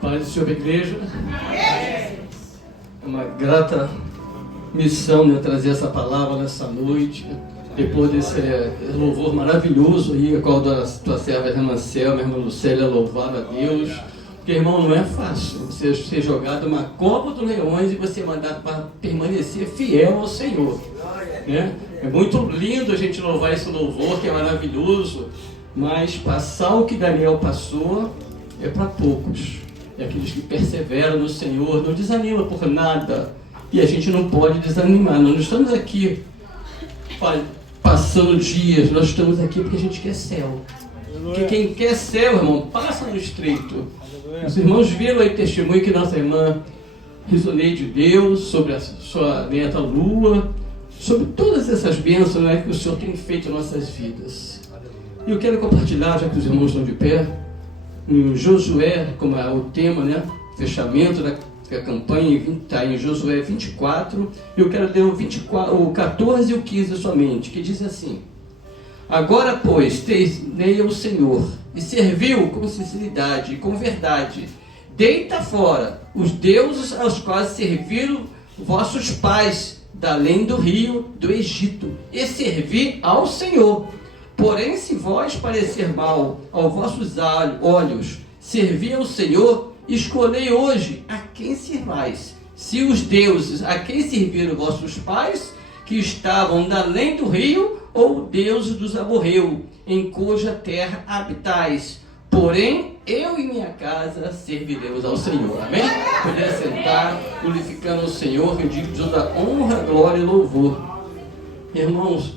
Paz do Senhor da igreja. É uma grata missão, né, trazer essa palavra nessa noite, depois desse louvor maravilhoso aí, a qual a tua serva irmã Selma, irmã Lucélia, louvaram a Deus. Porque, irmão, não é fácil você ser jogado numa cova dos leões e você mandar para permanecer fiel ao Senhor, né? É muito lindo a gente louvar esse louvor, que é maravilhoso, mas passar o que Daniel passou é para poucos. É aqueles que perseveram no Senhor, não desanima por nada. E a gente não pode desanimar. Nós não estamos aqui passando dias, nós estamos aqui porque a gente quer céu. Porque quem quer céu, irmão, passa no estreito. Os irmãos viram aí testemunho que nossa irmã Risoneide deu sobre a sua neta Lua, sobre todas essas bênçãos, né, que o Senhor tem feito em nossas vidas. E eu quero compartilhar, já que os irmãos estão de pé, em Josué, como é o tema, né, fechamento da campanha, está em Josué 24, eu quero ler o 14 e o 15 somente, que diz assim: agora, pois, temei ao Senhor, e serviu com sinceridade e com verdade. Deita fora os deuses aos quais serviram vossos pais, da além do rio do Egito, e servi ao Senhor. Porém, se vós parecer mal aos vossos olhos, servi ao Senhor, escolhei hoje a quem servais. Se os deuses a quem serviram vossos pais, que estavam da além do rio, ou Deus dos amorreu, em cuja terra habitais. Porém, eu e minha casa serviremos ao Senhor. Amém? Poder sentar, glorificando ao Senhor, que digo toda honra, glória e louvor. Irmãos,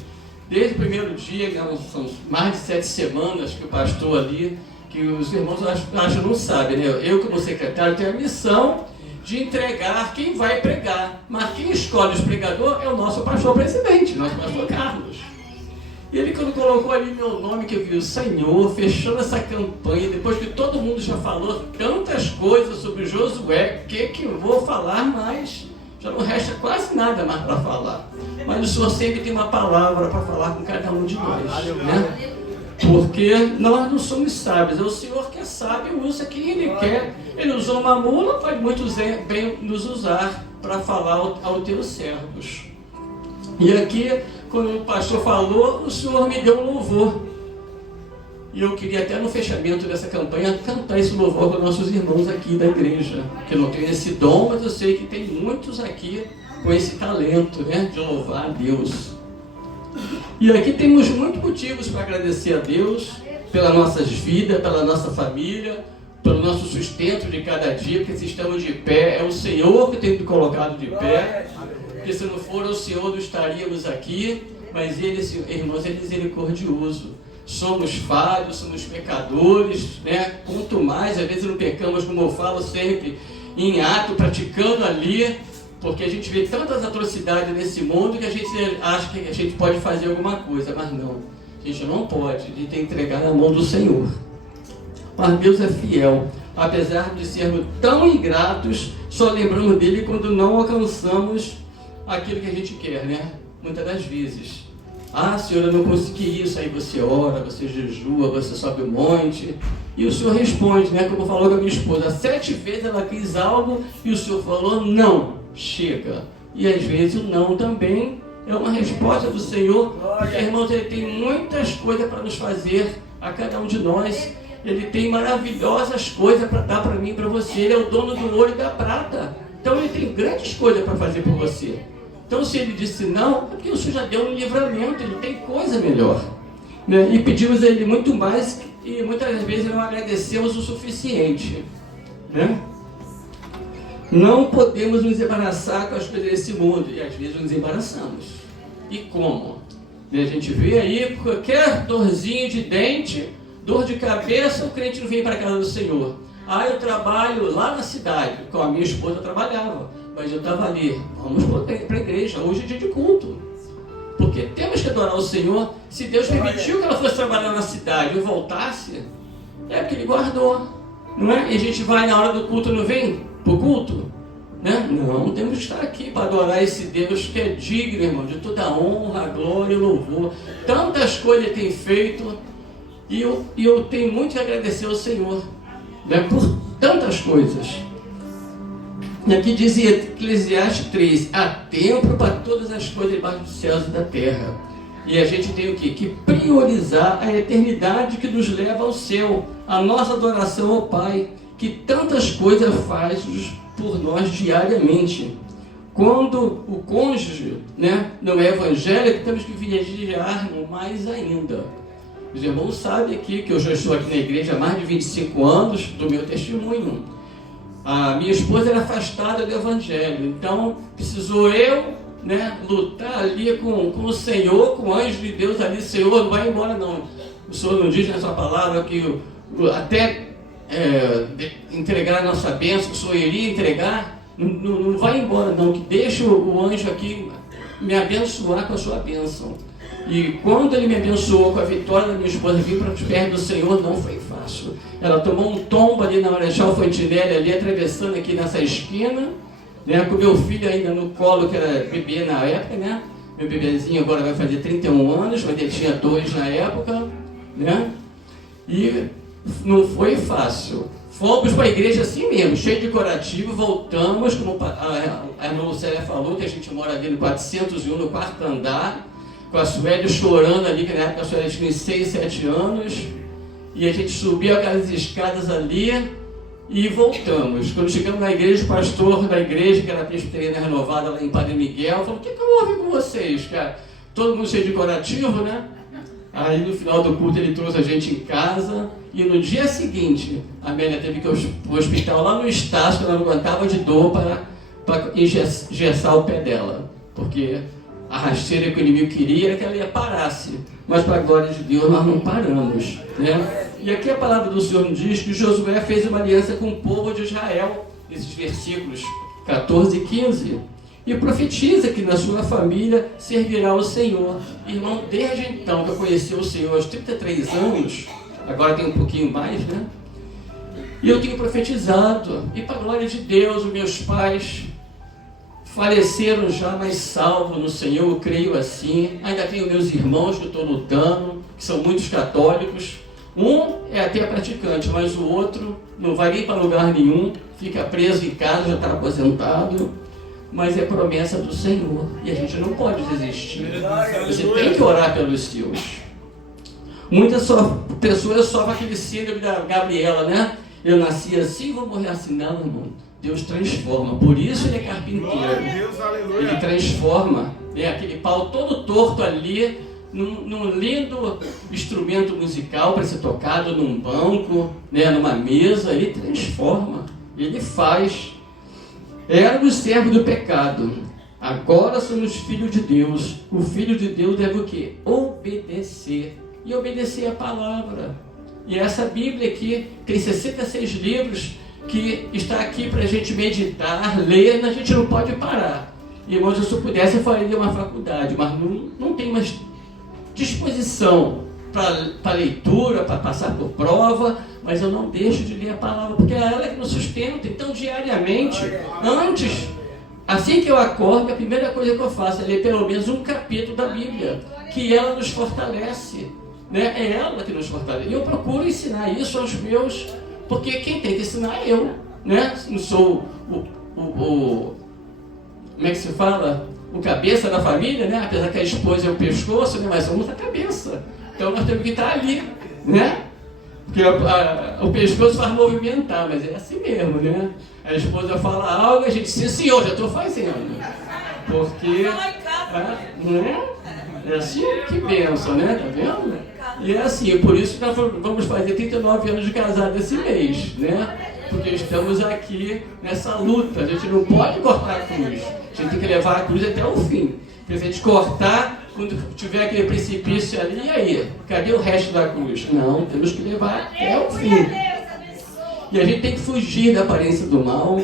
desde o primeiro dia, são mais de 7 semanas que o pastor ali, que os irmãos acho não sabem, né? Eu, como secretário, tenho a missão de entregar quem vai pregar. Mas quem escolhe os pregadores é o nosso pastor presidente, nosso pastor Carlos. E ele, quando colocou ali meu nome, que eu vi o Senhor, fechando essa campanha, depois que todo mundo já falou tantas coisas sobre Josué, o que eu vou falar mais? Já não resta quase nada mais para falar. Mas o Senhor sempre tem uma palavra para falar com cada um de nós, né? Porque nós não somos sábios, é o Senhor que é sábio, usa quem Ele quer. Ele usou uma mula, pode muito bem nos usar para falar aos teus servos. E aqui, quando o pastor falou, o Senhor me deu um louvor. E eu queria até no fechamento dessa campanha cantar esse louvor com nossos irmãos aqui da igreja, que não tem esse dom, mas eu sei que tem muitos aqui com esse talento, né, de louvar a Deus. E aqui temos muitos motivos para agradecer a Deus pelas nossas vidas, pela nossa família, pelo nosso sustento de cada dia, porque se estamos de pé, é o Senhor que tem nos colocado de pé, porque se não for o Senhor não estaríamos aqui, mas Ele, irmãos, é misericordioso. Somos falhos, somos pecadores, né? Quanto mais, às vezes não pecamos, como eu falo sempre, em ato, praticando ali, porque a gente vê tantas atrocidades nesse mundo que a gente acha que a gente pode fazer alguma coisa, mas não. A gente não pode, a gente tem que entregar na mão do Senhor. Mas Deus é fiel, apesar de sermos tão ingratos, só lembramos dele quando não alcançamos aquilo que a gente quer, né? Muitas das vezes. Ah, Senhor, eu não consegui isso. Aí você ora, você jejua, você sobe o monte. E o Senhor responde, né? Como falou com a minha esposa, 7 vezes ela quis algo e o Senhor falou, não, chega. E às vezes o não também é uma resposta do Senhor. Porque, irmãos, Ele tem muitas coisas para nos fazer, a cada um de nós. Ele tem maravilhosas coisas para dar para mim e para você. Ele é o dono do ouro e da prata. Então Ele tem grandes coisas para fazer por você. Então, se Ele disse não, é porque o Senhor já deu um livramento, Ele tem coisa melhor, né? E pedimos a Ele muito mais, e muitas vezes não agradecemos o suficiente, né? Não podemos nos embaraçar com as coisas desse mundo, e às vezes nos embaraçamos. E como? E a gente vê aí, qualquer dorzinho de dente, dor de cabeça, o crente não vem para a casa do Senhor. Ah, eu trabalho lá na cidade, com a minha esposa trabalhava. Mas eu estava ali, vamos para a igreja, hoje é dia de culto. Porque temos que adorar o Senhor. Se Deus permitiu que ela fosse trabalhar na cidade e voltasse, é porque Ele guardou. Não é? E a gente vai na hora do culto, não vem para o culto? Né? Não, temos que estar aqui para adorar esse Deus que é digno, irmão, de toda a honra, glória e louvor. Tantas coisas Ele tem feito, e eu tenho muito que agradecer ao Senhor, né, por tantas coisas. coisas. E aqui diz em Eclesiastes 3, há tempo para todas as coisas debaixo dos céus e da terra. E a gente tem o quê? Que priorizar a eternidade que nos leva ao céu, a nossa adoração ao Pai, que tantas coisas faz por nós diariamente. Quando o cônjuge, né, não é evangélico, temos que vigiar mais ainda. Os irmãos sabem aqui que eu já estou aqui na igreja há mais de 25 anos, do meu testemunho. A minha esposa era afastada do evangelho, então precisou eu, né, lutar ali com o Senhor, com o anjo de Deus ali. Senhor, não vai embora não. O Senhor não diz na sua palavra que até entregar a nossa bênção, o Senhor iria entregar. Não vai embora não, que deixa o anjo aqui me abençoar com a sua bênção. E quando ele me abençoou com a vitória da minha esposa, vir para os pés do Senhor, não foi fácil. Ela tomou um tombo ali na Marechal Fantinelli, ali atravessando aqui nessa esquina, né, com meu filho ainda no colo, que era bebê na época, né? Meu bebezinho agora vai fazer 31 anos, mas ele tinha 2 na época, né? E não foi fácil. Fomos para a igreja assim mesmo, cheio de corativo, voltamos, como a irmã Lucélia falou, que a gente mora ali no 401, no 4º andar, com a Sueli chorando ali, que na época a Sueli tinha 6, 7 anos, e a gente subiu aquelas escadas ali e voltamos. Quando chegamos na igreja, o pastor da igreja, que era presbiteriana renovada lá em Padre Miguel, falou: o que houve com vocês, cara? Todo mundo cheio de corativo, né? Aí no final do culto ele trouxe a gente em casa, e no dia seguinte a Amélia teve que ir para o hospital lá no Estácio, que ela não aguentava de dor para engessar o pé dela, porque a rasteira que o inimigo queria era que ela parasse, mas para a glória de Deus nós não paramos, né? E aqui a palavra do Senhor nos diz que Josué fez uma aliança com o povo de Israel, esses versículos 14 e 15, e profetiza que na sua família servirá o Senhor. Irmão, desde então que eu conheci o Senhor aos 33 anos, agora tem um pouquinho mais, né? E eu tenho profetizado, e para a glória de Deus, os meus pais faleceram já, mas salvos no Senhor, eu creio assim. Ainda tenho meus irmãos que eu estou lutando, que são muitos católicos. Um é até praticante, mas o outro não vai nem para lugar nenhum, fica preso em casa, já está aposentado. Mas é promessa do Senhor, e a gente não pode desistir. Você tem que orar pelos seus. Muitas pessoas sofrem aquele síndrome da Gabriela, né? Eu nasci assim, vou morrer assim. Não, irmão. Deus transforma. Por isso ele é carpinteiro. Ele transforma, né, aquele pau todo torto ali num lindo instrumento musical para ser tocado num banco, né, numa mesa. Ele transforma. Ele faz. Éramos servos do pecado. Agora somos filhos de Deus. O filho de Deus deve o quê? Obedecer. E obedecer a palavra. E essa Bíblia aqui tem 66 livros que está aqui para a gente meditar, ler, a gente não pode parar. Irmãos, se eu pudesse, eu faria uma faculdade, mas não tem mais disposição para leitura, para passar por prova, mas eu não deixo de ler a palavra, porque é ela que nos sustenta. Então, diariamente, antes, assim que eu acordo, a primeira coisa que eu faço é ler pelo menos um capítulo da Bíblia, que ela nos fortalece, né? É ela que nos fortalece. E eu procuro ensinar isso aos meus, porque quem tem que ensinar é eu, né? Não sou como é que se fala? O cabeça da família, né? Apesar que a esposa é o pescoço, né? Mas somos a cabeça. Então nós temos que estar ali, né? Porque o pescoço faz movimentar, mas é assim mesmo, né? A esposa fala algo, a gente diz: sim, senhor, já estou fazendo. Porque, né? É assim que bênção, né? Tá vendo? E é assim, por isso que nós vamos fazer 39 anos de casado esse mês, né? Porque estamos aqui nessa luta. A gente não pode cortar a cruz. A gente tem que levar a cruz até o fim. Porque se a gente cortar, quando tiver aquele precipício ali, e aí? Cadê o resto da cruz? Não, temos que levar até o fim. E a gente tem que fugir da aparência do mal,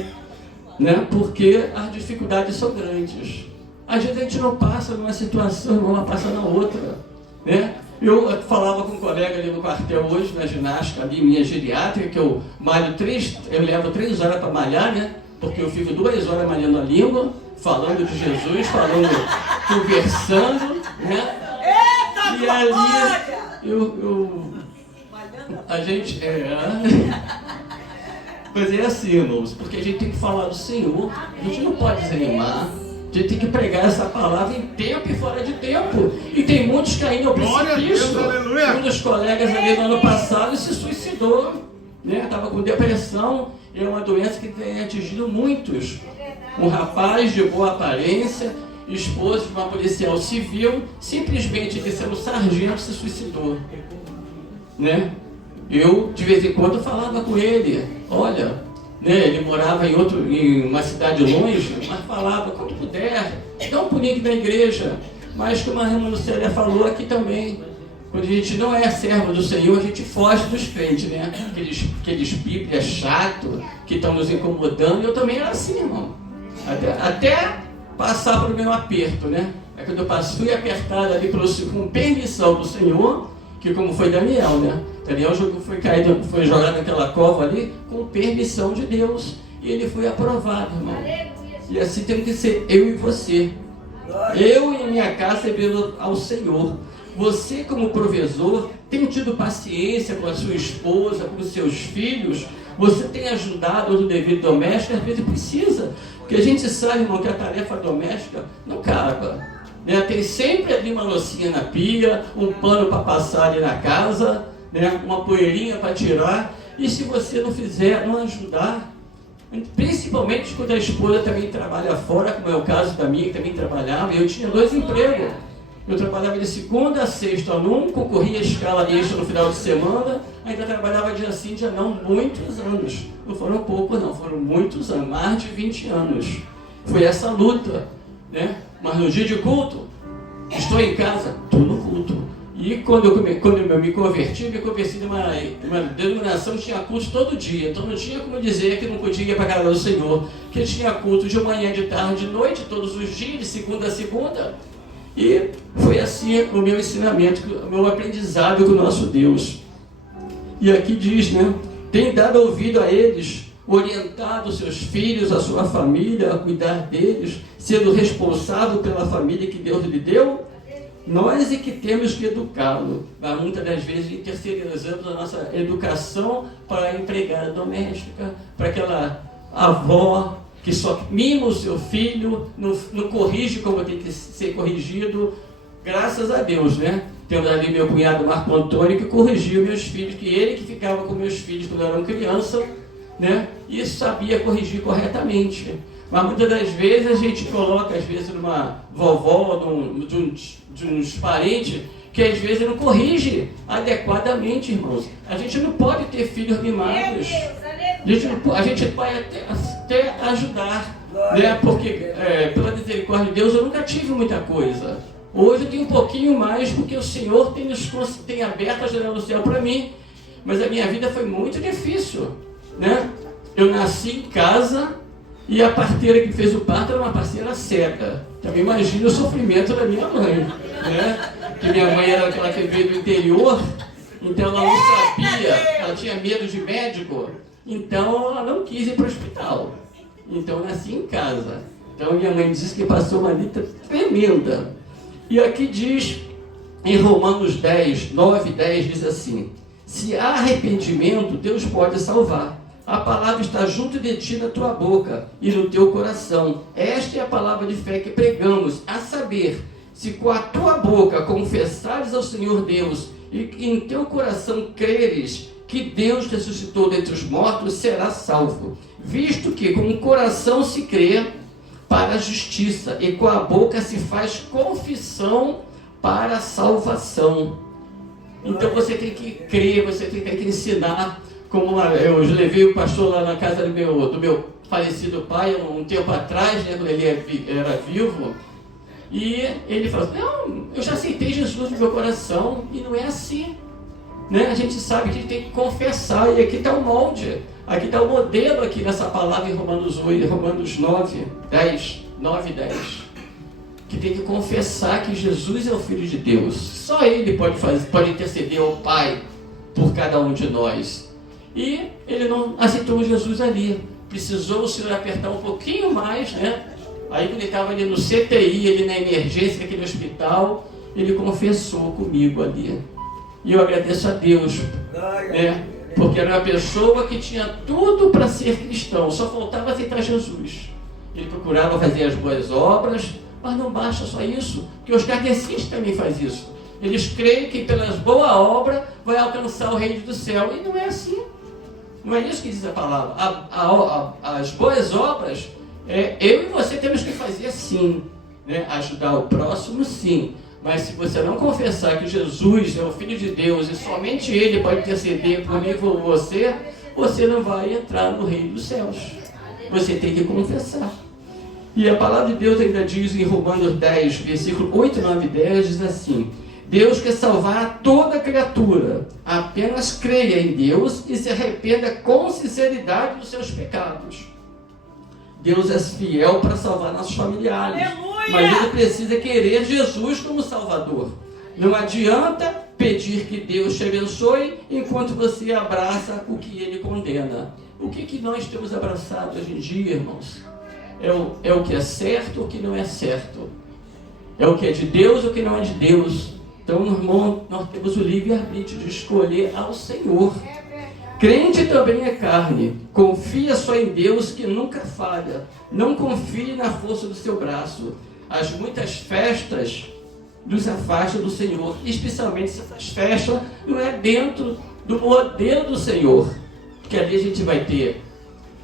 né? Porque as dificuldades são grandes. Às vezes a gente não passa numa situação, não passa na outra, né? Eu falava com um colega ali no quartel hoje, na ginástica ali, minha geriátrica, que eu levo 3 horas para malhar, né? Porque eu fico 2 horas malhando a língua, falando de Jesus, conversando, né? E ali, a gente, Mas é assim, irmãos, porque a gente tem que falar do Senhor, a gente não pode desanimar. A gente tem que pregar essa palavra em tempo e fora de tempo. E tem muitos caindo ao precipício. Um dos colegas ali no ano passado se suicidou, né? Estava com depressão. É uma doença que tem atingido muitos. Um rapaz de boa aparência, esposo de uma policial civil, simplesmente ele sendo sargento se suicidou, né? Eu de vez em quando falava com ele, olha, né, ele morava em uma cidade longe, mas falava, quando puder, dá um pulinho aqui na igreja. Mas como a irmã Lucélia falou aqui também, quando a gente não é servo do Senhor, a gente foge dos crentes, né? Aqueles bíblias chato que estão nos incomodando. Eu também era assim, irmão. Até passar para o meu aperto, né? É quando eu fui apertado ali com permissão do Senhor, que como foi Daniel, né? Daniel foi jogado naquela cova ali com permissão de Deus. E ele foi aprovado, irmão. E assim tem que ser eu e você. Eu e minha casa servindo ao Senhor. Você, como provedor, tem tido paciência com a sua esposa, com os seus filhos? Você tem ajudado no dever doméstico? Às vezes precisa. Porque a gente sabe, irmão, que a tarefa doméstica não acaba, né? Tem sempre ali uma loucinha na pia, um pano para passar ali na casa, né? Uma poeirinha para tirar. E se você não fizer, não ajudar, principalmente quando a esposa também trabalha fora, como é o caso da minha, que também trabalhava, eu tinha 2 empregos. Eu trabalhava de segunda a sexta num, concorria a escala extra no final de semana, ainda trabalhava dia sim, dia não, muitos anos. Não foram poucos não, foram muitos anos, mais de 20 anos. Foi essa luta, né? Mas no dia de culto, estou em casa, estou no culto. E quando eu me converti numa denominação que tinha culto todo dia. Então não tinha como dizer que não podia ir para a casa do Senhor, que tinha culto de manhã, de tarde, de noite, todos os dias, de segunda a segunda. E foi assim o meu ensinamento, o meu aprendizado com o nosso Deus. E aqui diz, né? Tem dado ouvido a eles, orientado seus filhos, a sua família, a cuidar deles, sendo responsável pela família que Deus lhe deu. Nós é que temos que educá-lo. Mas muitas das vezes terceirizamos a nossa educação para a empregada doméstica, para aquela avó que só mima o seu filho, não corrige como tem que ser corrigido. Graças a Deus, né? Temos ali meu cunhado Marco Antônio que corrigiu meus filhos, que ele que ficava com meus filhos quando eram criança, né? E sabia corrigir corretamente. Mas muitas das vezes a gente coloca, às vezes, numa vovó, de uns parentes, que às vezes não corrige adequadamente, irmãos. A gente não pode ter filhos mimados. A gente pode até ajudar, né? Porque, pela misericórdia de Deus, eu nunca tive muita coisa. Hoje eu tenho um pouquinho mais, porque o Senhor tem aberto a janela do céu para mim. Mas a minha vida foi muito difícil, né? Eu nasci em casa e a parteira que fez o parto era uma parteira cega. Também imagina o sofrimento da minha mãe, né? Que minha mãe era aquela que veio do interior, então ela não sabia, ela tinha medo de médico, então ela não quis ir para o hospital. Então eu nasci em casa. Então minha mãe disse que passou uma luta tremenda. E aqui diz, em Romanos 10, 9 e 10, diz assim: se há arrependimento, Deus pode salvar. A palavra está junto de ti na tua boca e no teu coração. Esta é a palavra de fé que pregamos, a saber, se com a tua boca confessares ao Senhor Deus e em teu coração creres que Deus ressuscitou dentre os mortos, será salvo. Visto que com o coração se crê para a justiça e com a boca se faz confissão para a salvação. Então você tem que crer, você tem que ensinar. Como eu levei o pastor lá na casa do meu falecido pai um tempo atrás, né, quando ele era vivo, e ele falou: não, eu já aceitei Jesus no meu coração. E não é assim, né? A gente sabe que a gente tem que confessar, e aqui está o molde, aqui está o modelo aqui nessa palavra em Romanos 9, 10, que tem que confessar que Jesus é o Filho de Deus. Só Ele pode interceder ao Pai por cada um de nós. E ele não aceitou Jesus ali. Precisou o Senhor apertar um pouquinho mais, né? Aí quando ele estava ali no CTI, ele na emergência daquele hospital, ele confessou comigo ali. E eu agradeço a Deus, né? Porque era uma pessoa que tinha tudo para ser cristão, só faltava aceitar Jesus. Ele procurava fazer as boas obras, mas não basta só isso, porque os kardecistas também fazem isso. Eles creem que pelas boas obras vai alcançar o reino do céu, e não é assim. Não é isso que diz a palavra. As boas obras, eu e você temos que fazer sim, né? Ajudar o próximo sim. Mas se você não confessar que Jesus é o Filho de Deus e somente Ele pode interceder por mim e por você, você não vai entrar no reino dos céus. Você tem que confessar. E a palavra de Deus ainda diz em Romanos 10, versículo 8, 9 e 10, diz assim: Deus quer salvar toda criatura, apenas creia em Deus e se arrependa com sinceridade dos seus pecados. Deus é fiel para salvar nossos familiares. Aleluia! Mas ele precisa querer Jesus como Salvador. Não adianta pedir que Deus te abençoe enquanto você abraça o que ele condena. O que nós temos abraçado hoje em dia, irmãos? É o que é certo ou o que não é certo? É o que é de Deus ou o que não é de Deus? Então, irmão, nós temos o livre-arbítrio de escolher ao Senhor. Crente também é carne. Confia só em Deus que nunca falha. Não confie na força do seu braço. As muitas festas nos afastam do Senhor, especialmente se essas festas não é dentro do modelo do Senhor. Porque ali a gente vai ter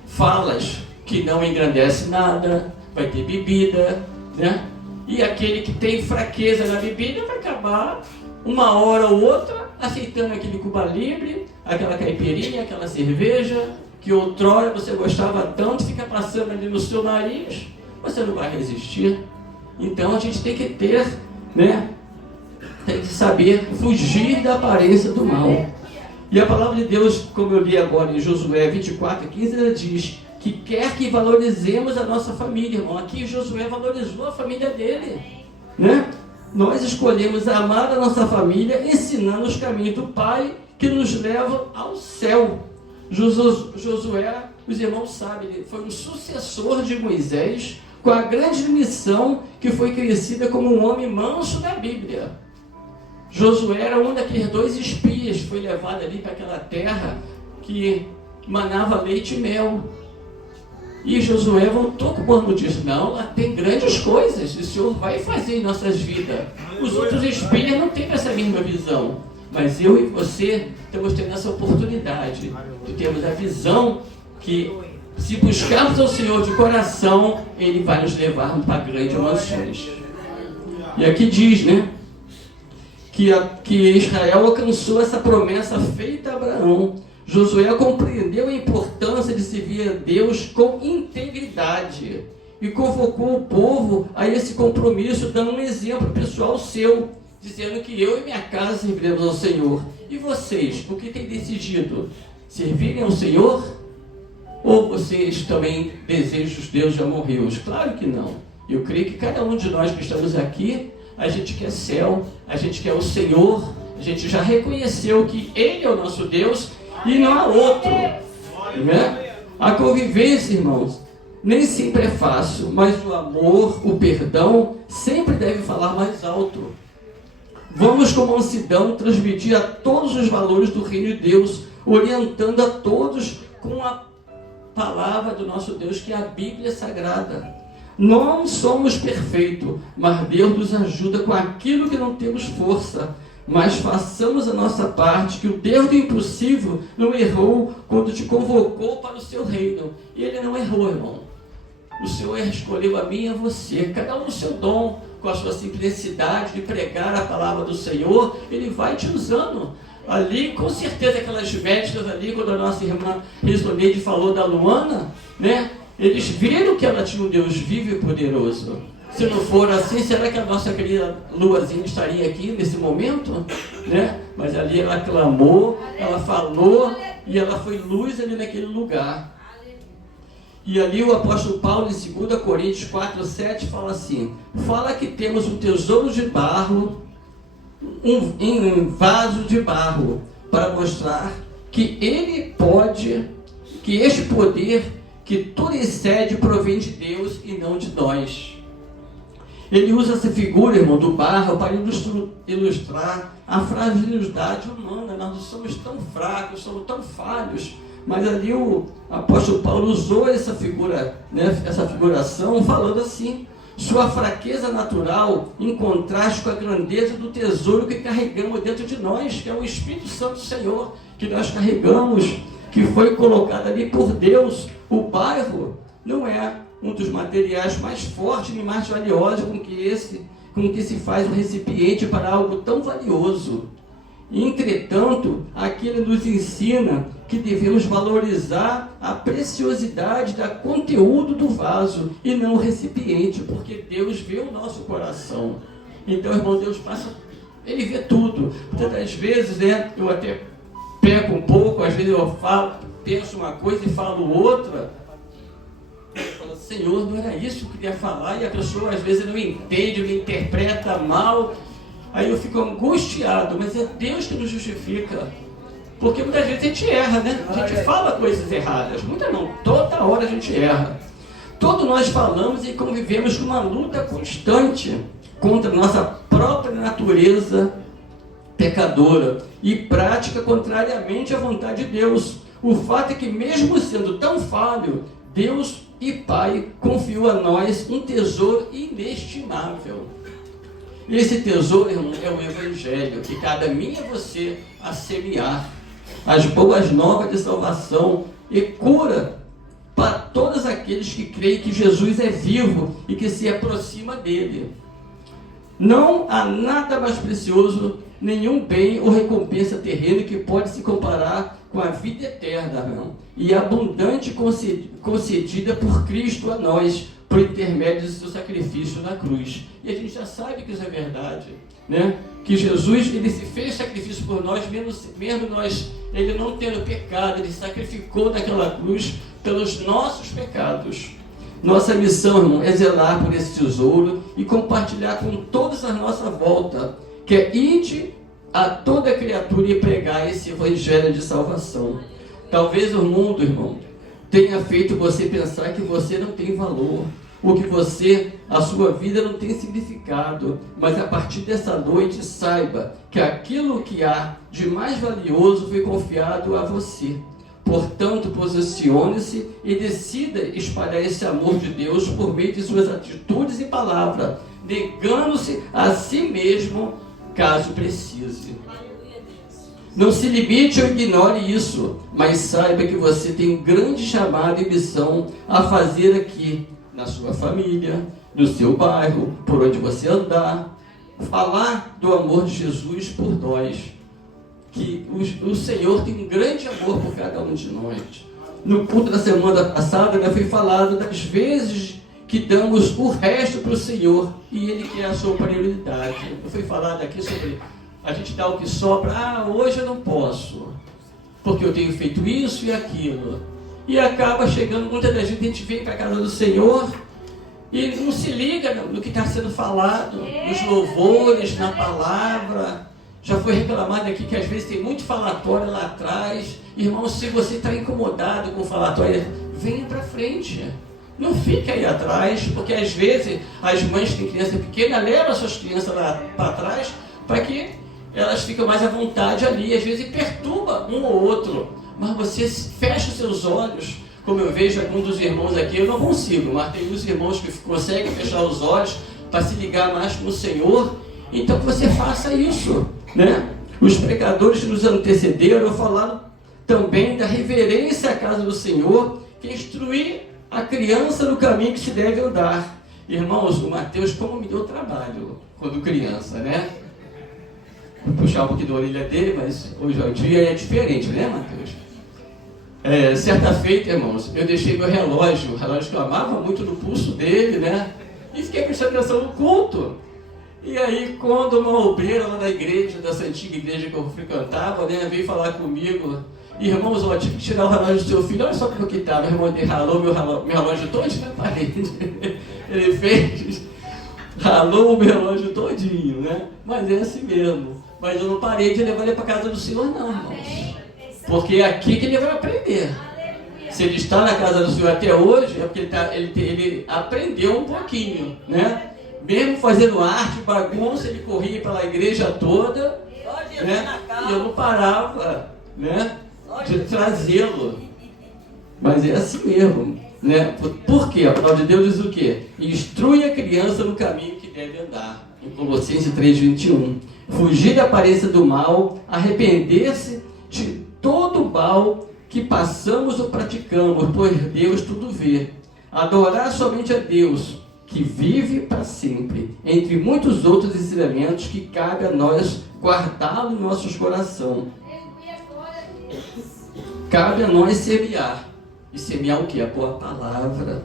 falas que não engrandecem nada, vai ter bebida, né? E aquele que tem fraqueza na bebida vai acabar uma hora ou outra aceitando aquele Cuba Libre, aquela caipirinha, aquela cerveja, que outrora você gostava tanto, fica passando ali no seu nariz, você não vai resistir. Então a gente tem que ter, né? Tem que saber fugir da aparência do mal. E a palavra de Deus, como eu li agora em Josué 24, 15, ela diz que quer que valorizemos a nossa família, irmão. Aqui Josué valorizou a família dele, né? Nós escolhemos amar a nossa família, ensinando os caminhos do Pai que nos levam ao céu. Josué, os irmãos sabem, ele foi um sucessor de Moisés, com a grande missão que foi conhecida como um homem manso da Bíblia. Josué era um daqueles 2 espias, foi levado ali para aquela terra que manava leite e mel. E Josué voltou com o bando e disse: não, lá tem grandes coisas, o Senhor vai fazer em nossas vidas. Os outros espias não têm essa mesma visão, mas eu e você estamos tendo essa oportunidade de termos a visão que, se buscarmos ao Senhor de coração, Ele vai nos levar para grandes mansões. E aqui diz, né, que Israel alcançou essa promessa feita a Abraão. Josué compreendeu a importância de servir a Deus com integridade e convocou o povo a esse compromisso, dando um exemplo pessoal seu, dizendo que eu e minha casa serviremos ao Senhor. E vocês, o que têm decidido? Servirem ao Senhor? Ou vocês também desejam os deuses amorreus? Claro que não. Eu creio que cada um de nós que estamos aqui, a gente quer céu, a gente quer o Senhor, a gente já reconheceu que Ele é o nosso Deus e não há outro, né? A convivência, irmãos, nem sempre é fácil, mas o amor, o perdão, sempre deve falar mais alto. Vamos com mansidão transmitir a todos os valores do reino de Deus, orientando a todos com a palavra do nosso Deus, que é a Bíblia Sagrada. Não somos perfeitos, mas Deus nos ajuda com aquilo que não temos força. Mas façamos a nossa parte, que o Deus do impossível não errou quando te convocou para o seu reino. E Ele não errou, irmão. O Senhor escolheu a mim e a você, cada um no seu dom, com a sua simplicidade de pregar a palavra do Senhor. Ele vai te usando. Ali, com certeza, aquelas médicas ali, quando a nossa irmã Risoneide falou da Luana, né? Eles viram que ela tinha um Deus vivo e poderoso. Se não for assim, será que a nossa querida Luazinha estaria aqui nesse momento? Né? Mas ali ela clamou, ela falou e ela foi luz ali naquele lugar. E ali o apóstolo Paulo, em 2 Coríntios 4, 7, fala assim: fala que temos um tesouro de barro, um vaso de barro, para mostrar que Ele pode, que este poder que tudo excede provém de Deus e não de nós. Ele usa essa figura, irmão, do barro para ilustrar a fragilidade humana. Nós somos tão fracos, somos tão falhos. Mas ali o apóstolo Paulo usou essa figura, né, essa figuração, falando assim: sua fraqueza natural em contraste com a grandeza do tesouro que carregamos dentro de nós, que é o Espírito Santo do Senhor, que nós carregamos, que foi colocado ali por Deus. O barro não é um dos materiais mais fortes e mais valiosos com que se faz um recipiente para algo tão valioso. Entretanto, aqui ele nos ensina que devemos valorizar a preciosidade do conteúdo do vaso e não o recipiente, porque Deus vê o nosso coração. Então, irmão, Deus Ele vê tudo. Portanto, às vezes, né, eu até peco um pouco, às vezes eu penso uma coisa e falo outra. Eu falo: Senhor, não era isso que eu queria falar, e a pessoa às vezes não entende, me interpreta mal. Aí eu fico angustiado, mas é Deus que nos justifica. Porque muitas vezes a gente erra, né? A gente fala coisas erradas. Muitas não, toda hora a gente erra. Todos nós falamos e convivemos com uma luta constante contra a nossa própria natureza pecadora e prática contrariamente à vontade de Deus. O fato é que, mesmo sendo tão falho, Deus e Pai confiou a nós um tesouro inestimável. Esse tesouro, irmão, é o Evangelho, que cabe a mim e a você a semear as boas novas de salvação e cura para todos aqueles que creem que Jesus é vivo e que se aproxima dele. Não há nada mais precioso, nenhum bem ou recompensa terrena que pode se comparar com a vida eterna, irmão, e abundante concedida por Cristo a nós, por intermédio do seu sacrifício na cruz. E a gente já sabe que isso é verdade, né? Que Jesus, ele se fez sacrifício por nós, mesmo nós, ele não tendo pecado, ele sacrificou naquela cruz pelos nossos pecados. Nossa missão, irmão, é zelar por esse tesouro e compartilhar com todos à nossa volta, que é ide a toda criatura e pregar esse evangelho de salvação. Talvez o mundo, irmão, tenha feito você pensar que você não tem valor, ou que a sua vida não tem significado, mas a partir dessa noite saiba que aquilo que há de mais valioso foi confiado a você. Portanto, posicione-se e decida espalhar esse amor de Deus por meio de suas atitudes e palavras, negando-se a si mesmo, caso precise. Não se limite ou ignore isso, mas saiba que você tem um grande chamado e missão a fazer aqui, na sua família, no seu bairro, por onde você andar. Falar do amor de Jesus por nós, que o Senhor tem um grande amor por cada um de nós. No culto da semana passada, foi falado das vezes que damos o resto para o Senhor e Ele quer a sua prioridade. Foi falado aqui sobre a gente dar o que sobra. Hoje eu não posso, porque eu tenho feito isso e aquilo. E acaba chegando, muitas das vezes a gente vem para a casa do Senhor e não se liga no que está sendo falado, nos louvores, na palavra. Já foi reclamado aqui que às vezes tem muito falatório lá atrás. Irmão, se você está incomodado com o falatório, venha para frente. Não fique aí atrás, porque às vezes as mães que têm criança pequena levam suas crianças lá para trás para que elas fiquem mais à vontade ali. Às vezes perturba um ou outro. Mas você fecha os seus olhos, como eu vejo alguns dos irmãos aqui, eu não consigo, mas tem uns irmãos que conseguem fechar os olhos para se ligar mais com o Senhor. Então que você faça isso, né? Os pregadores que nos antecederam falaram também da reverência à casa do Senhor, que é instruir a criança no caminho que se deve andar. Irmãos, o Mateus, como me deu trabalho quando criança, né? Vou puxar um pouquinho da orelha dele, mas hoje em dia é diferente, né, Mateus? Certa feita, irmãos, eu deixei meu relógio, o relógio que eu amava muito no pulso dele, né? E fiquei prestando atenção no culto. E aí, quando uma obreira lá da igreja, dessa antiga igreja que eu frequentava, né, veio falar comigo: irmãos, eu tive que tirar o relógio do seu filho, olha só como que estava. Meu irmão, ele ralou meu relógio todinho na parede. Ele fez, ralou o meu relógio todinho, né? Mas é assim mesmo. Mas eu não parei de levar ele para casa do Senhor, não, irmãos. Porque é aqui que ele vai aprender. Se ele está na casa do Senhor até hoje, é porque ele aprendeu um pouquinho, né? Mesmo fazendo arte, bagunça, ele corria pela igreja toda, né? E eu não parava, né, de trazê-lo. Mas é assim mesmo, né? Por quê? A palavra de Deus diz o quê? Instrui a criança no caminho que deve andar. Em Colossenses 3:21. Fugir da aparência do mal, arrepender-se de todo o mal que passamos ou praticamos, pois Deus tudo vê. Adorar somente a Deus, que vive para sempre, entre muitos outros ensinamentos que cabe a nós guardá-lo em nossos corações. Cabe a nós semear. E semear o que? A boa palavra,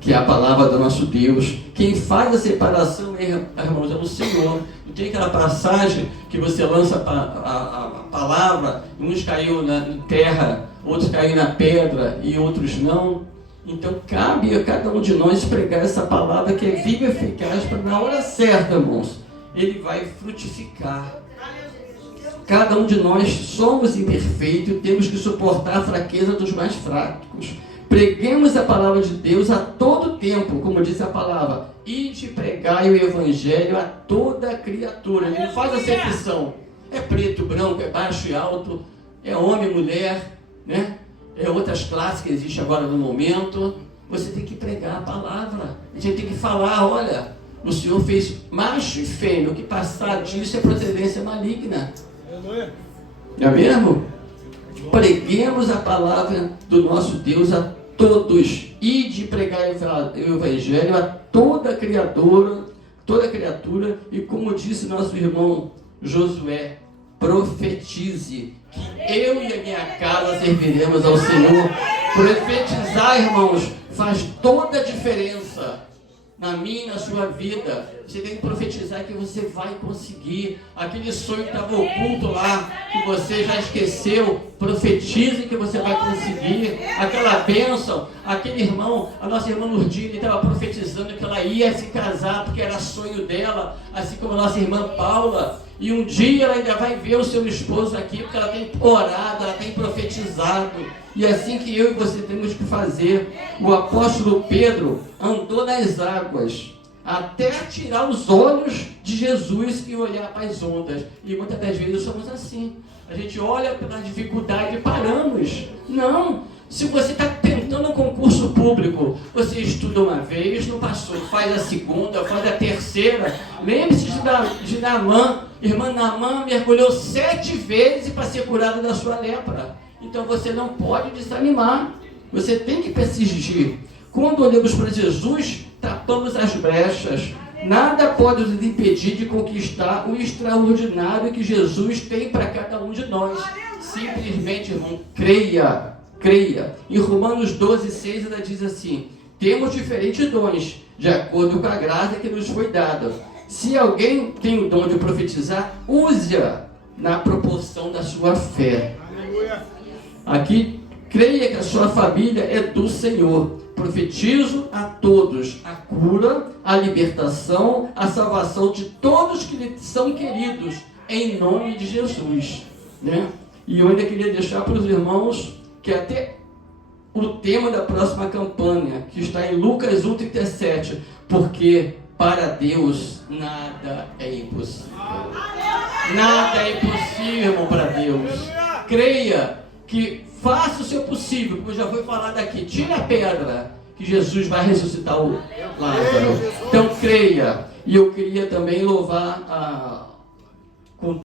que é a palavra do nosso Deus. Quem faz a separação, irmãos, é o Senhor. Não tem aquela passagem que você lança a palavra, uns caiu na terra, outros caíram na pedra e outros não. Então cabe a cada um de nós pregar essa palavra que é viva e eficaz, para na hora certa, irmãos, ele vai frutificar. Cada um de nós somos imperfeitos e temos que suportar a fraqueza dos mais fracos. Preguemos a palavra de Deus a todo tempo, como diz a palavra, ide pregai o evangelho a toda criatura. Ele não faz acepção. É preto, branco, é baixo e alto, é homem, mulher, né? É outras classes que existem agora no momento. Você tem que pregar a palavra. A gente tem que falar, olha, o Senhor fez macho e fêmea, o que passar disso é procedência maligna. Não é mesmo? Preguemos a palavra do nosso Deus a todos. Ide pregar o evangelho a toda criatura, e como disse nosso irmão Josué, profetize, que eu e a minha casa serviremos ao Senhor. Profetizar, irmãos, faz toda a diferença na minha e na sua vida. Você tem que profetizar que você vai conseguir. Aquele sonho que estava oculto lá, que você já esqueceu, profetize que você vai conseguir. Aquela bênção, aquele irmão, a nossa irmã Lourdine estava profetizando que ela ia se casar porque era sonho dela, assim como a nossa irmã Paula. E um dia ela ainda vai ver o seu esposo aqui, porque ela tem orado, ela tem profetizado. E assim que eu e você temos que fazer. O apóstolo Pedro andou nas águas até tirar os olhos de Jesus e olhar para as ondas. E muitas das vezes somos assim. A gente olha pela dificuldade e paramos. Não. Se você está tentando um concurso público, você estuda uma vez, não passou, faz a segunda, faz a terceira. Lembre-se de Naamã. Irmã Naamã mergulhou 7 vezes para ser curada da sua lepra. Então você não pode desanimar. Você tem que persistir. Quando olhamos para Jesus, tapamos as brechas. Nada pode nos impedir de conquistar o extraordinário que Jesus tem para cada um de nós. Simplesmente, irmão, creia. Creia. Em Romanos 12:6 ela diz assim: temos diferentes dons, de acordo com a graça que nos foi dada. Se alguém tem o dom de profetizar, use-a na proporção da sua fé. Aqui, creia que a sua família é do Senhor. Profetizo a todos a cura, a libertação, a salvação de todos que lhe são queridos, em nome de Jesus, né? E eu ainda queria deixar para os irmãos que até o tema da próxima campanha, que está em Lucas 1:37, porque para Deus nada é impossível. Nada é impossível, irmão, para Deus. Creia que faça o seu possível, como já foi falado aqui, tira a pedra, que Jesus vai ressuscitar o Lázaro. Então creia. E eu queria também louvar